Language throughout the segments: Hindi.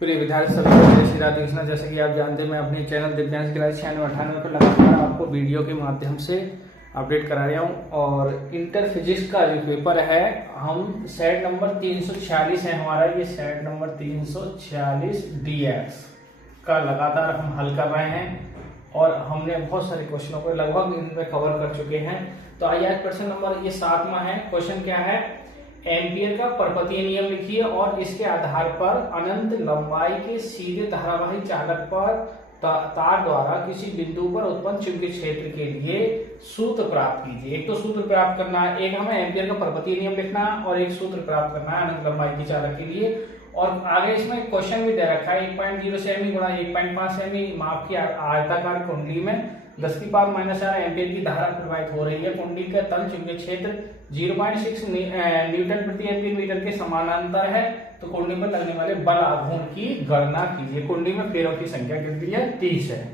प्रिय विद्यार्थी सभी को जय श्री राधे कृष्णा। जैसे कि आप जानते हैं, मैं अपने चैनल दिव्यांश क्लास 96 पर लगातार आपको वीडियो के माध्यम से अपडेट करा रहा हूँ। और इंटर फिजिक्स का जो पेपर है, हम सेट नंबर 346 है हमारा, ये सेट नंबर 346 डीएक्स का लगातार हम हल कर रहे हैं और हमने बहुत सारे क्वेश्चनों को लगभग इनमें कवर कर चुके हैं। तो आइए आज क्वेश्चन नंबर ये 7वां है। क्वेश्चन क्या है, एम्पियर का परपतीय नियम लिखिए और इसके आधार पर अनंत लंबाई के सीधे धारावाही चालक पर तार द्वारा किसी बिंदु पर उत्पन्न चुंबकीय क्षेत्र के लिए सूत्र प्राप्त कीजिए। एक तो सूत्र प्राप्त करना है, एक हमें एम्पियर का परपतीय नियम लिखना है और एक सूत्र प्राप्त करना है अनंत लंबाई के चालक के लिए। और आगे इसमें क्वेश्चन भी दे रखा है 1.0 सेमी गुणा 1.5 सेमी माप की आयताकार कुंडली में 10⁻⁻⁴ एम्पियर की धारा प्रवाहित हो रही है। कुंडली का तल चुंबकीय क्षेत्र 0.6 न्यूटन प्रति एम्पियर मीटर के समानांतर है। तो कुंडली पर लगने वाले बल आघूर्ण की गणना कीजिए। कुंडली में फेरों की संख्या कितनी है, 30 है।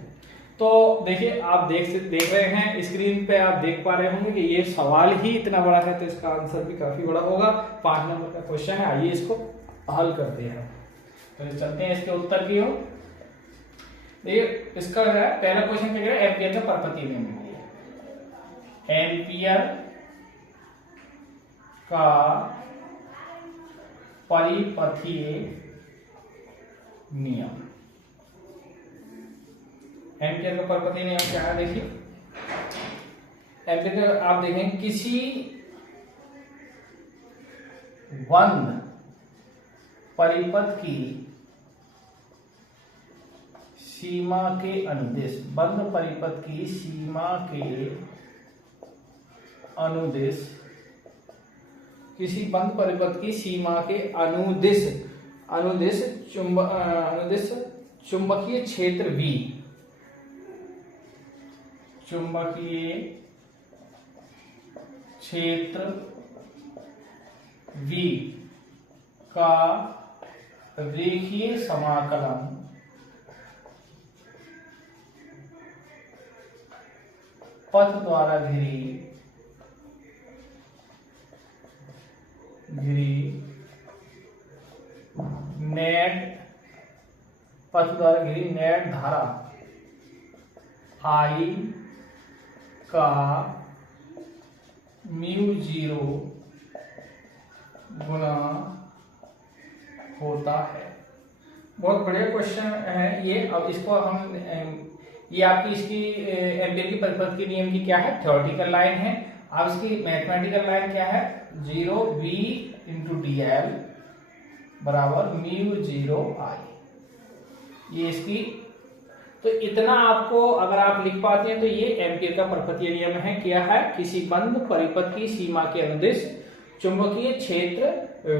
तो देखिए, आप देख रहे हैं स्क्रीन पे, आप देख पा रहे होंगे कि ये सवाल ही इतना बड़ा है तो इसका आंसर भी काफी बड़ा होगा। 5 नंबर का क्वेश्चन है, आइए इसको हल करते हैं। तो चलते हैं इसके उत्तर की ओर। देखिए, इसका है पहला क्वेश्चन क्या है, एम्पियर का परपतीय नियम लिखिए। एम्पियर का परिपथीय नियम, एम्पियर का परिपथीय नियम क्या है, देखिए एम्पियर का आप देखें किसी बंद परिपथ की सीमा के अनुदिश, बंद परिपथ की सीमा के अनुदिश, किसी बंद परिपथ की सीमा के अनुदिश चुंबकीय क्षेत्र V, चुंबकीय क्षेत्र V का रेखीय समाकलन पथ द्वारा घिरी नेट धारा I का μ0 गुना होता है। बहुत बढ़िया क्वेश्चन है ये। अब इसको हम ये आपकी इसकी एम्पियर की परिपथ के नियम की क्या है, थ्योरेटिकल लाइन है। अब इसकी मैथमेटिकल लाइन क्या है, 0v × dl बराबर μ0I, ये इसकी। तो इतना आपको अगर आप लिख पाते हैं तो ये एम्पियर का परपथीय नियम है। क्या है, किसी बंद परिपथ की सीमा के अनुदिश चुंबकीय क्षेत्र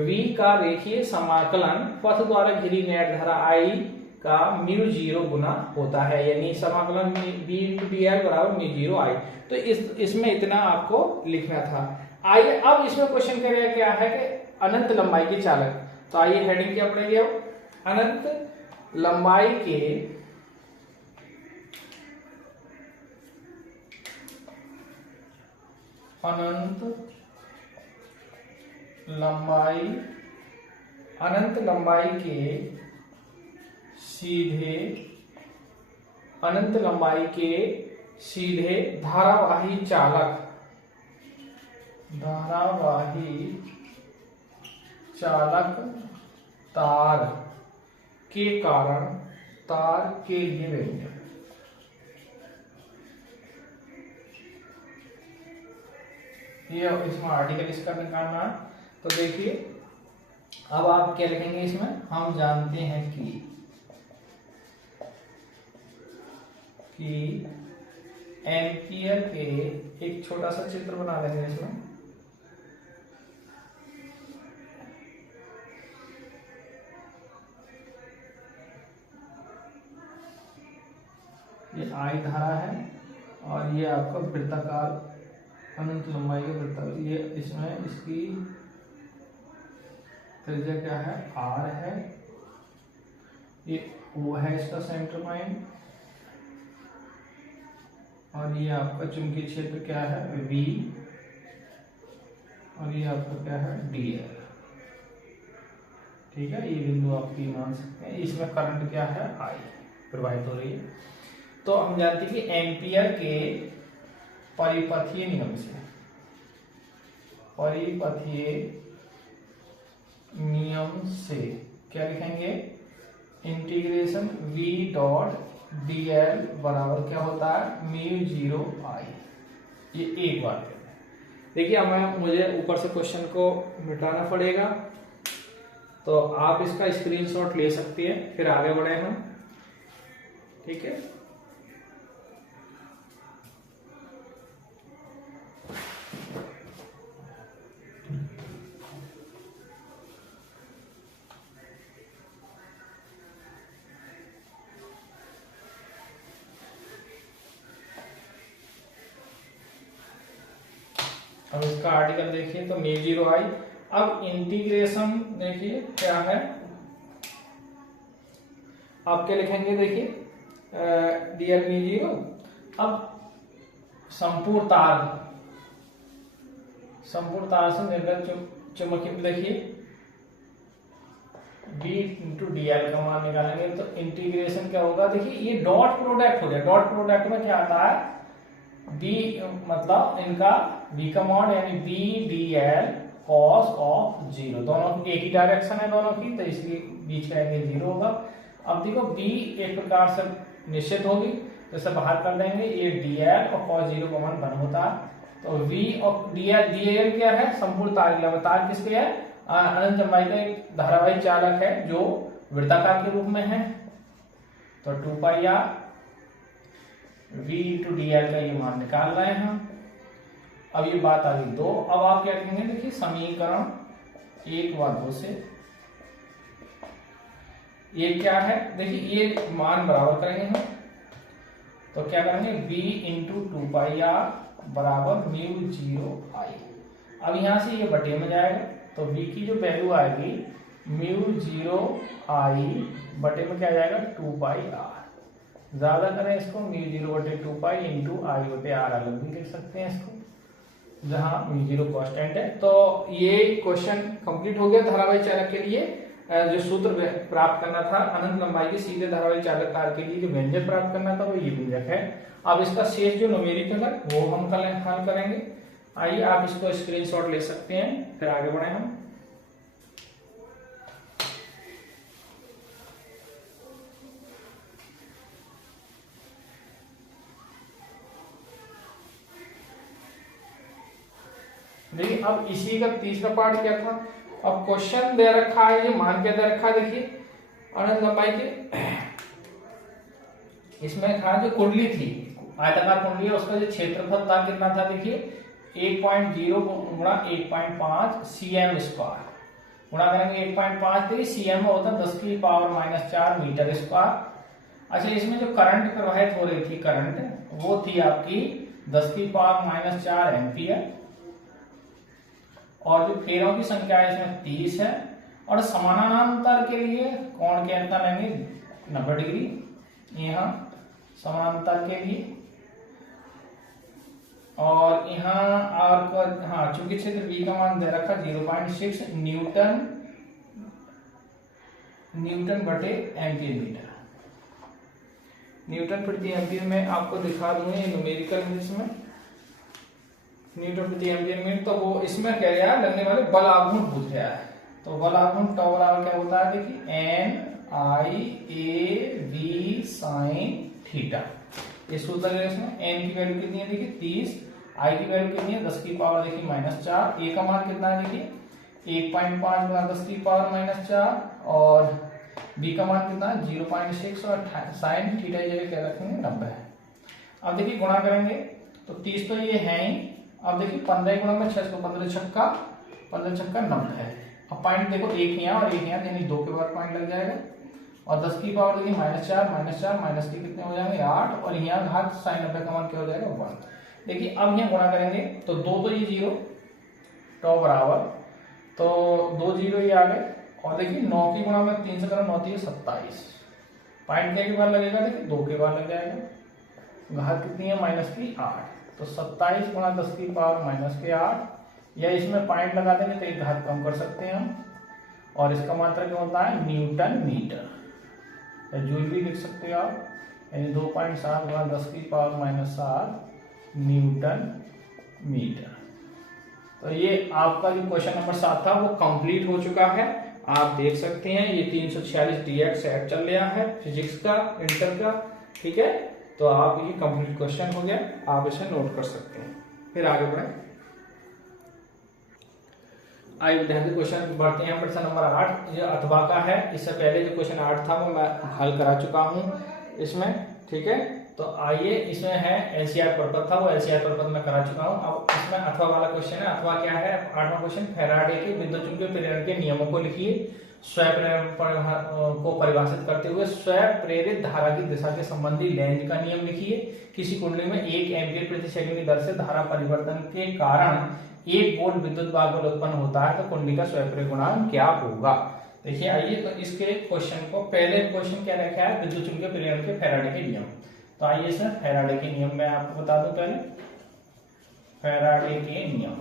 V का रेखीय समाकलन पथ द्वारा घिरी नेट धारा I का μ0 गुना होता है, यानी समाकलन v × dl बराबर μ0I। तो इसमें इतना आपको लिखना था। आइए अब इसमें क्वेश्चन करें क्या है कि अनंत लंबाई के चालक। तो आइए हेडिंग क्या पढ़ेंगे अब, अनंत लंबाई के अनंत लंबाई के सीधे धारावाही चालक तार के कारण तार के लिए व्यंजक। ये इसमें आर्टिकल इसका निकालना है। तो देखिए, अब आप क्या लिखेंगे इसमें, हम जानते हैं कि एम्पियर के, एक छोटा सा चित्र बना लेंगे इसमें। ये I धारा है और ये आपका वृत्ताकार अनंत लंबाई का वृत्ताकार, ये इसमें इसकी त्रिज्या क्या है, R है, ये O है इसका सेंटर पॉइंट, और ये आपका चुंबकीय क्षेत्र क्या है V, और ये आपका क्या है dl। ठीक है, ये बिंदु आप पी मान सकते हैं। इसमें करंट क्या है, आई प्रवाहित हो रही है। तो हम जानते हैं कि एम्पियर के परिपथीय नियम से, परिपथीय नियम से क्या लिखेंगे, इंटीग्रेशन v डॉट dl बराबर क्या होता है, म्यू 0 आई। ये एक बात है। देखिए अब मुझे ऊपर से क्वेश्चन को मिटाना पड़ेगा, तो आप इसका स्क्रीनशॉट ले सकते हैं, फिर आगे बढ़े हम। ठीक है, अब इसका आर्टिकल देखिए तो म्यू 0 आई। अब इंटीग्रेशन देखिए क्या है, आप क्या लिखेंगे, देखिए डियर म्यू 0। अब संपूर्ण तार से निर्गत चुंबकीय, देखिए v इंटू डी एल का मान निकालेंगे तो इंटीग्रेशन क्या होगा, देखिए ये डॉट प्रोडक्ट हो गया। डॉट प्रोडक्ट में क्या आता है, b मतलब इनका v का मॉड यानी b D L cos of 0, दोनों की एक ही डायरेक्शन है दोनों की, तो इसलिए बीच का एंगल 0 होगा। अब देखो b एक प्रकार से निश्चित होगी, जैसे बाहर कर देंगे, ये डी एल और कॉस 0 का मान 1 होता है। तो v और डी एल क्या है, संपूर्ण तार की लंबाई। तार किसके है, अनंत लंबाई का एक धारावाही चालक है जो वृत्ताकार के रूप में है। तो 2 pi R v into D L का ये मान निकाल रहे हैं हम। अब ये बात आ गई 2। अब आप क्या करेंगे, देखिए समीकरण 1 व 2 से ये क्या है, देखिए ये मान बराबर करेंगे हम, तो क्या करेंगे v इंटू 2 पाई आर बराबर म्यू 0 आई। अब यहां से ये बटे में जाएगा, तो v की जो वैल्यू आएगी म्यू 0 आई बटे में क्या जाएगा 2 पाई आर। ज्यादा करें इसको, म्यू 0 बटे 2 पाई इंटू आई बटे आर अलग भी लिख सकते हैं इसको, जहां म्यू 0 कांस्टेंट है। तो ये क्वेश्चन कंप्लीट हो गया धारावाही चालक के लिए। जो सूत्र प्राप्त करना था अनंत लंबाई के सीधे धारावाही चालक तार के लिए, जो व्यंजक प्राप्त करना था वो ये व्यंजक है। अब इसका शेष जो न्यूमेरिकल है वो हम हल करेंगे। आइए आप इसको स्क्रीनशॉट ले सकते हैं, फिर आगे बढ़े हम। देखिए अब इसी का तीसरा पार्ट क्या था, अब क्वेश्चन दे रखा है, ये मान क्या दे रखा है, देखिए अनंत लंबाई के इसमें कहा जो कुंडली थी, आयताकार कुंडली है, उसका जो क्षेत्रफल था कितना था, देखिए 1.0 गुणा 1.5 cm स्क्वायर गुणा करेंगे 1.5, देखिए cm में होता है 10 की पावर -4 मीटर स्क्वायर। अच्छा, इसमें जो करंट प्रवाहित हो रही थी, करंट वो थी आपकी 10 की पावर -4 एम्पियर, और जो फेरों की संख्या है इसमें 30 है। और समानांतर के लिए कोण के अंतर लेंगे 90 डिग्री यहाँ समानांतर के लिए, और यहाँ आर का, हाँ चूंकि क्षेत्र V का मान दे रखा 0.6 न्यूटन बटे एम्पियर मीटर, न्यूटन प्रति एम्पियर में आपको दिखा दूंगा न्यूमेरिकल में, इसमें न्यूटन प्रति एम्पियर मीटर। तो वो इसमें क्या गया, लगने वाले बल आघूर्ण पूछ गया है। तो बल आघूर्ण टॉ बराबर क्या होता है, देखिए N I A V sine theta, ये सूत्र है। इसमें एन की वैल्यू कितनी है, देखिए 30, आई की वैल्यू कितनी है 10 की पावर देखिए -4, ए का मान कितना है, देखिए 1.5 गुणा 10 की पावर -4, और बी का मान कितना है 0.6, और साइन थीटा जगह क्या रखेंगे 90 है। अब देखिए गुणा करेंगे तो 30 तो ये है ही। अब देखिए 15 गुणा में 6 को 15 छक्का 90 है। अब पॉइंट देखो एक यहाँ और एक यहाँ, यानी 2 के बाद पॉइंट लग जाएगा, और 10 की पावर देखिए -4 माइनस के कितने हो जाएंगे 8, और यहाँ घात साइन 90 का मान क्या हो जाएगा 1। देखिए अब यहाँ गुणा करेंगे तो 2 तो ये 0 टॉ बराबर, तो 2 0 ये आ गए, और देखिए 9 की गुणा में 3 से करो 9 3 27, पॉइंट के बाद लगेगा, देखिए 2 के बाद लग जाएगा, घात कितनी है -8, तो 27 गुणा 10 की पावर -8, या इसमें पॉइंट लगा देंगे तो एक घात कम कर सकते हैं हम, और इसका मात्रक क्या होता है, न्यूटन मीटर, या जूल भी लिख सकते हो आप, यानी 2.7 गुणा 10⁻⁷ न्यूटन मीटर। तो ये आपका जो क्वेश्चन नंबर 7 था वो कंप्लीट हो चुका है। आप देख सकते हैं ये 346 DX सेट चल रहा है फिजिक्स का, इंटर का, ठीक है। तो आप ये कंप्लीट क्वेश्चन हो गया, आप इसे नोट कर सकते हैं। फिर आगे बढ़े, आइए विद्यार्थी क्वेश्चन बढ़ते हैं। प्रश्न नंबर 8 जो अथवा का है, इससे पहले जो क्वेश्चन 8 था वो मैं हल करा चुका हूँ इसमें, ठीक है। तो आइए, इसमें है एनसीआर पर्पज था, वो एनसीआर पर्पज में करा चुका हूँ। अब इसमें अथवा वाला क्वेश्चन है। अथवा क्या है, 8वां क्वेश्चन, फैराडे के विद्युत चुंबकीय प्रेरण के नियमों को लिखिए। स्वयं प्रेरण को परिभाषित करते हुए स्वयं प्रेरित धारा की दिशा के संबंधी लेंज का नियम लिखिए। किसी कुंडली में 1 एम्पीयर प्रति सेकंड की दर से धारा परिवर्तन के कारण 1 वोल्ट विद्युत वाहक उत्पन्न होता है, तो कुंडली का स्वयं प्रेरक गुणांक क्या होगा। देखिए आइए, तो इसके क्वेश्चन को, पहले क्वेश्चन क्या रखा है, विद्युत चुंबकीय प्रेरण के फैराडे के नियम। तो आइए इसमें फैराडे के नियम मैं आपको बता दूं। पहले फैराडे के नियम,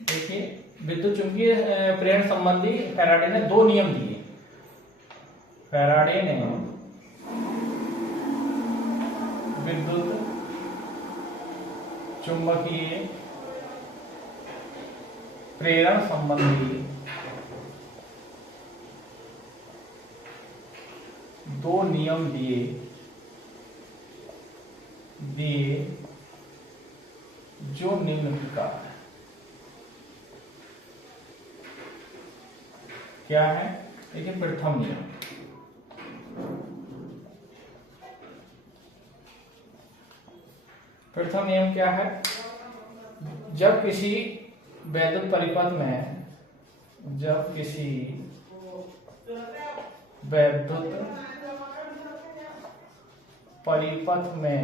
देखिए विद्युत चुंबकीय प्रेरण संबंधी फैराडे ने 2 नियम दिए। फैराडे ने विद्युत चुंबकीय प्रेरण संबंधी 2 नियम दिए जो निम्न प्रकार है। क्या है, देखिए प्रथम नियम, प्रथम नियम क्या है, जब किसी वैद्युत परिपथ में, जब किसी वैद्युत परिपथ में,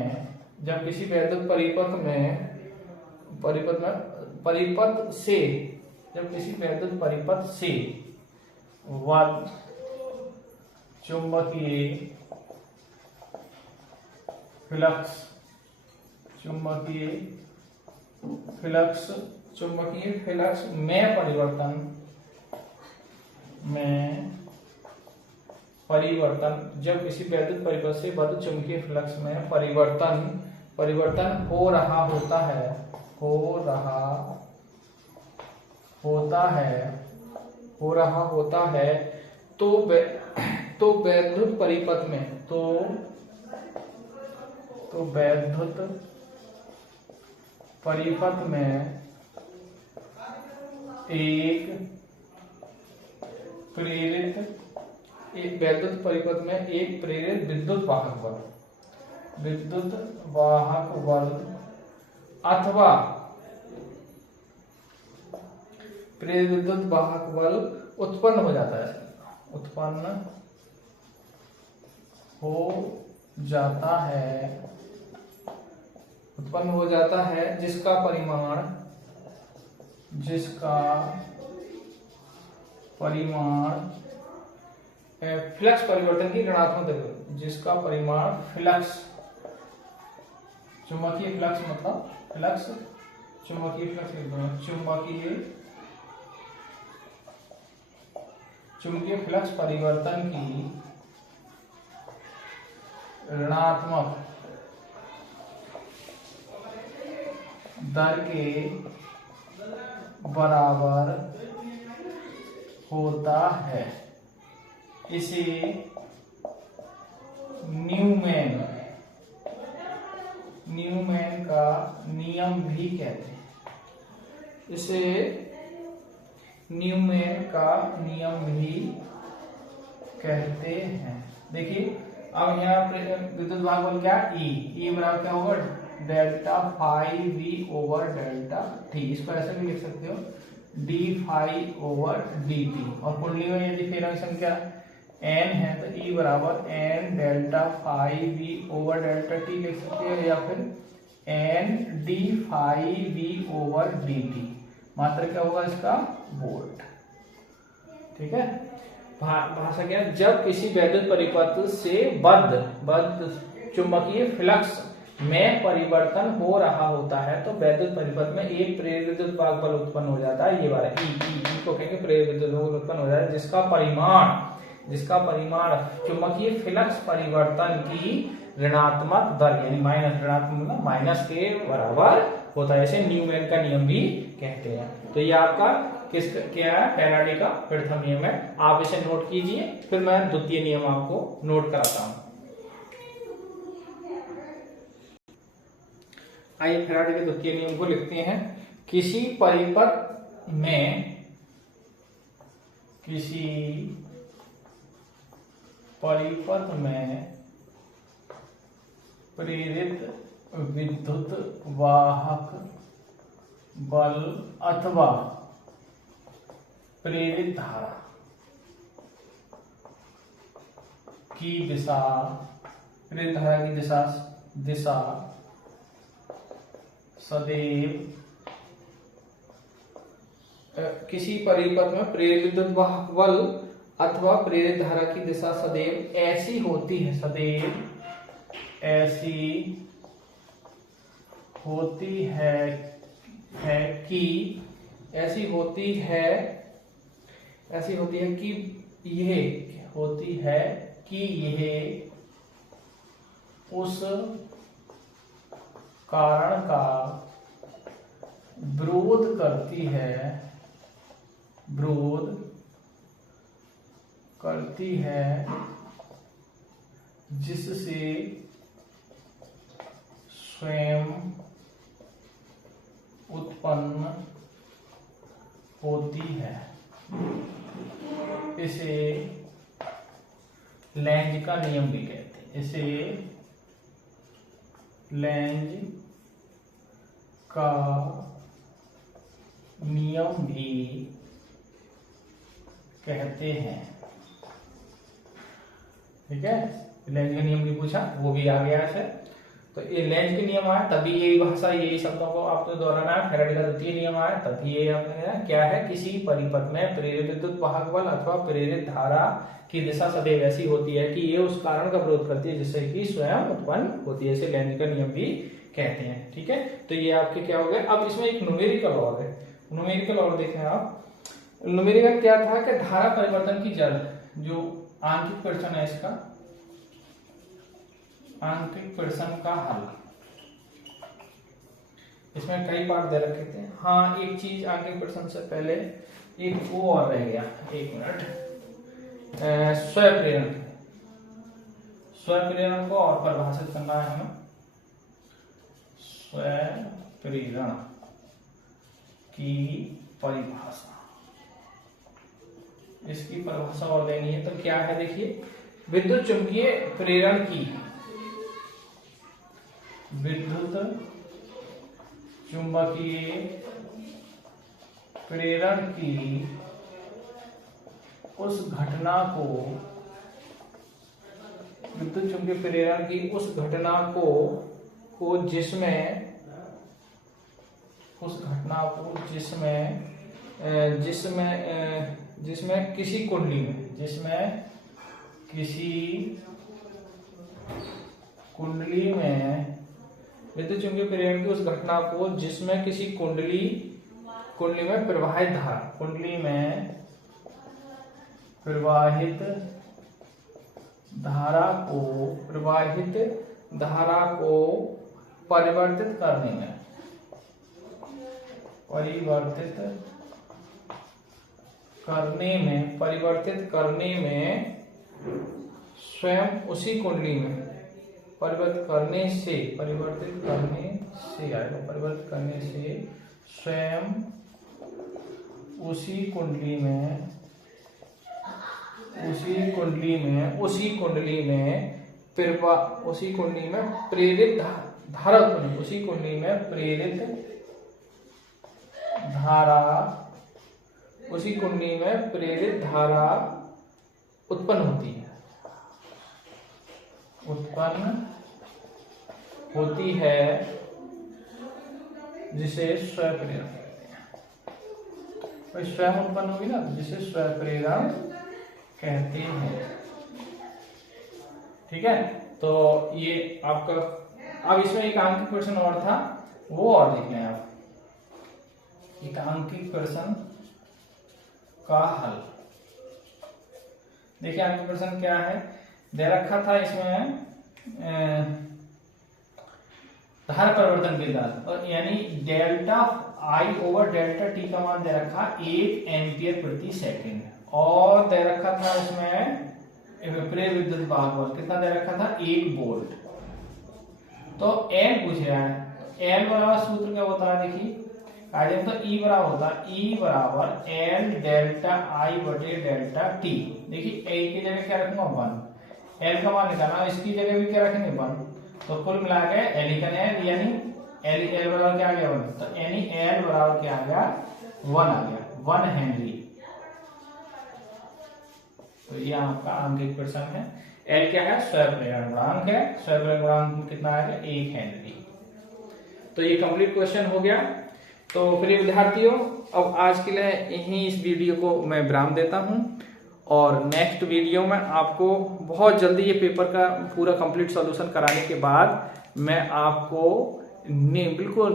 जब किसी वैद्युत परिपथ से, जब किसी वैद्युत परिपथ से चुंबकीय फ्लक्स, चुंबकीय फ्लक्स में परिवर्तन, जब किसी वैद्युत परिपथ से विद्युत चुंबकीय फ्लक्स में परिवर्तन हो रहा होता है, तो वैद्युत परिपथ में, तो वैद्युत परिपथ में एक प्रेरित विद्युत वाहक बल अथवा प्रेरित विद्युत वाहक बल उत्पन्न हो जाता है, जिसका परिमाण फ्लक्स परिवर्तन की ऋणात्मक दर, जिसका परिमाण फ्लक्स, चुंबकीय फ्लक्स मतलब फ्लक्स, चुंबकीय फ्लक्स परिवर्तन की ऋणात्मक दर के बराबर होता है। इसे न्यूमैन का नियम भी कहते हैं। इसे न्यूमैन का नियम भी कहते हैं। देखिए अब यहाँ विद्युत वाहक बल क्या, E बराबर क्या होगा, delta phi V over delta T। इसको ऐसे भी लिख सकते हो, d फाई ओवर dt। और कुंडली में यदि फेराई संख्या n है तो E बराबर n delta phi V over delta T लिख सकते हो, या फिर n d phi V over dt। मात्रा क्या होगा इसका, वोल्ट। ठीक है, भाषा क्या, जब किसी वैद्युत परिपथ से बद्ध चुंबकीय फ्लक्स में परिवर्तन हो रहा होता है तो वैद्युत परिपथ में एक प्रेरित विद्युत वाहक बल उत्पन्न हो जाता है। ये वाला ई को कहेंगे प्रेरित विद्युत बल उत्पन्न हो जाता है जिसका परिमाण चुंबकीय फ्लक्स परिवर्तन की ऋणात्मक दर यानी माइनस ऋणात्मक मतलब माइनस के बराबर होता है। इसे न्यूमैन का नियम भी कहते हैं। तो ये आपका क्या है, फैराडे का प्रथम नियम है। आप इसे नोट कीजिए, फिर मैं द्वितीय नियम आपको नोट कराता हूं। आइए फैराडे के द्वितीय नियम को लिखते हैं। किसी परिपथ में प्रेरित विद्युत वाहक बल अथवा प्रेरित धारा की दिशा प्रेरित धारा की दिशा सदैव किसी परिपथ में प्रेरित विद्युत वाहक बल अथवा प्रेरित धारा की दिशा सदैव ऐसी होती है कि यह उस कारण का विरोध करती है जिससे स्वयं उत्पन्न होती है। इसे लेंज का नियम भी कहते हैं। इसे लेंज का नियम भी कहते हैं। ठीक है, लेंज का नियम भी पूछा, वो भी आ गया है। तो ये लेंज के नियम आया तभी यही भाषा यही शब्दों को आपको दोहराना है। फैराडे का द्वितीय नियम आया तभी ये आपने क्या है, किसी परिपथ में प्रेरित विद्युत वाहक बल अथवा प्रेरित धारा की दिशा सदैव ऐसी होती है कि ये उस कारण का विरोध करती है जिससे कि स्वयं उत्पन्न होती है। इसे लेंज का नियम भी कहते हैं। ठीक है, तो ये आपके क्या हो गए। अब इसमें एक न्यूमेरिकल और है। न्यूमेरिकल और देखें आप, न्यूमेरिकल क्या था कि धारा परिवर्तन की जड़, जो आंतरिक प्रश्न है इसका, आंतरिक प्रश्न का हल। इसमें कई पार्ट दे रखे थे। हाँ, एक चीज आंतरिक प्रश्न से पहले एक वो और रह गया, एक मिनट, स्वप्रेरण को और परिभाषित करना है हमें। स्वप्रेरण की परिभाषा, इसकी परिभाषा और देनी है। तो क्या है देखिए, विद्युत चुंबकीय प्रेरण की, विद्युत चुंबकीय प्रेरण की उस घटना को, विद्युत चुंबकीय प्रेरण की उस घटना को जिसमें किसी कुंडली में विद्युत चुंबकीय प्रेरण की उस घटना को जिसमें किसी कुंडली में प्रवाहित धारा को परिवर्तित करने में स्वयं उसी कुंडली में परिवर्तित करने से स्वयं उसी कुंडली में प्रेरित धारा उत्पन्न होती है जिसे स्वप्रेरण कहते हैं। तो स्वयं उत्पन्न होगी ना, तो जिसे स्वप्रेरण कहते हैं। ठीक है, तो ये आपका अब इसमें एक अंकित प्रश्न और था, वो और देख लें आप। एक अंकित प्रश्न का हल देखिए। अंकित प्रश्न क्या है, दे रखा था इसमें धारा परिवर्तन के साथ, और यानी डेल्टा आई ओवर डेल्टा टी का मान दे रखा 1 एम्पियर प्रति सेकंड, और दे रखा था इसमें प्रेरित विद्युत वाहक बल कितना दे रखा था, 1 वोल्ट। तो एल पूछ रहा है, एल बराबर सूत्र क्या होता है देखिए, तो ई बराबर होता है ई बराबर एल डेल्टा आई बटे डेल्टा टी। देखिए ए की जगह क्या रखूंगा 1, एल का मान निकालना, इसकी जगह भी क्या रखेंगे 1, तो कुल मिला के एल का एल यानी एल बराबर क्या आ गया 1, तो यानी एल बराबर क्या आ गया 1 आ गया, 1 हेनरी। तो ये आपका अंकित प्रश्न है। एल क्या है, स्वयंप्रेरण गुणांक है, स्वयंप्रेरण गुणांक कितना है 1 हेनरी। तो ये कंप्लीट क्वेश्चन हो गया। तो प्रिय विद्यार्थियों, अब आज के लिए यहीं इस वीडियो को मैं विराम देता हूं, और नेक्स्ट वीडियो में आपको बहुत जल्दी ये पेपर का पूरा कंप्लीट सॉल्यूशन कराने के बाद मैं आपको बिल्कुल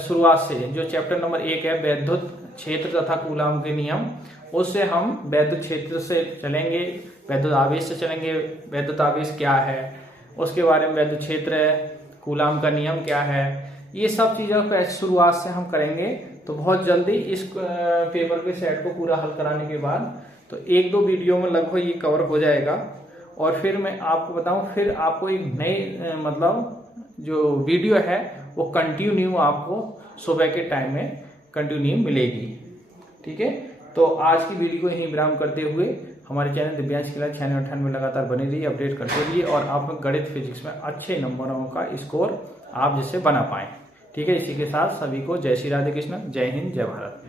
शुरुआत से जो चैप्टर नंबर 1 है वैद्युत क्षेत्र तथा कूलाम के नियम, उससे हम वैद्युत क्षेत्र से चलेंगे, वैद्युत आवेश से चलेंगे, वैद्युत आवेश क्या है उसके बारे में, वैद्युत क्षेत्र है, कूलाम का नियम क्या है, ये सब चीज़ों को शुरुआत से हम करेंगे। तो बहुत जल्दी इस पेपर के सेट को पूरा हल कराने के बाद तो 1-2 वीडियो में लगभग ये कवर हो जाएगा, और फिर मैं आपको बताऊं, फिर आपको एक नई मतलब जो वीडियो है वो कंटिन्यू आपको सुबह के टाइम में कंटिन्यू मिलेगी। ठीक है, तो आज की वीडियो को यहीं विराम करते हुए हमारे चैनल दिव्यांश क्लास 9698 में लगातार बने रहिए, अपडेट करते रहिए, और आप गणित फिजिक्स में अच्छे नंबरों का स्कोर आप जिससे बना पाएं। ठीक है, इसी के साथ सभी को जय श्री राधे कृष्ण, जय हिंद, जय भारत।